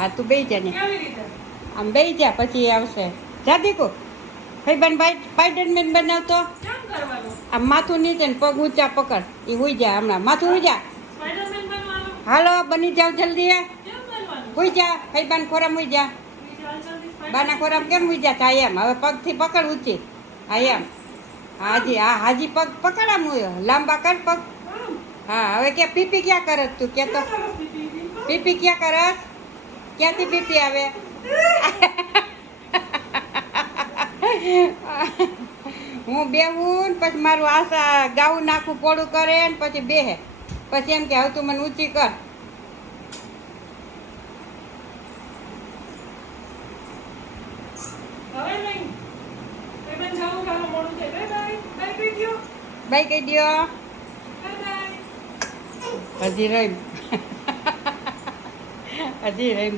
હા તું બેસી જા ને આમ બેસી જા પછી આવશે જા દીકુ ભાઈબંધ સ્પાઈડરમેન બનાવતો આમ માથું નીચે ને પગ ઊંચા પકડ એ હુઈ જા હમણાં માથું હુઈ જા હાલો બની જાવ જલ્દી હુઈ જા ભાઈબંધ ખોરામ હુઈ જા બાના ખોરામ કેમ હુઈ જા હા એમ હવે પગથી પકડ ઊંચી હા એમ હાજી હા હાજી પગ પકડ આમ લાંબા કર પગ હા હવે કે પીપી ક્યાં કરત તું કે તો પીપી ક્યાં કરત ક્યાંથી પીપી આવે હું બેહું પછી મારું આશા ગાવું નાખું પોળું કરે ને પછી બેહે પછી એમ કે હવે તું મને ઊંચી કર બાય કહી દ્યો હજી રહી હજી રહી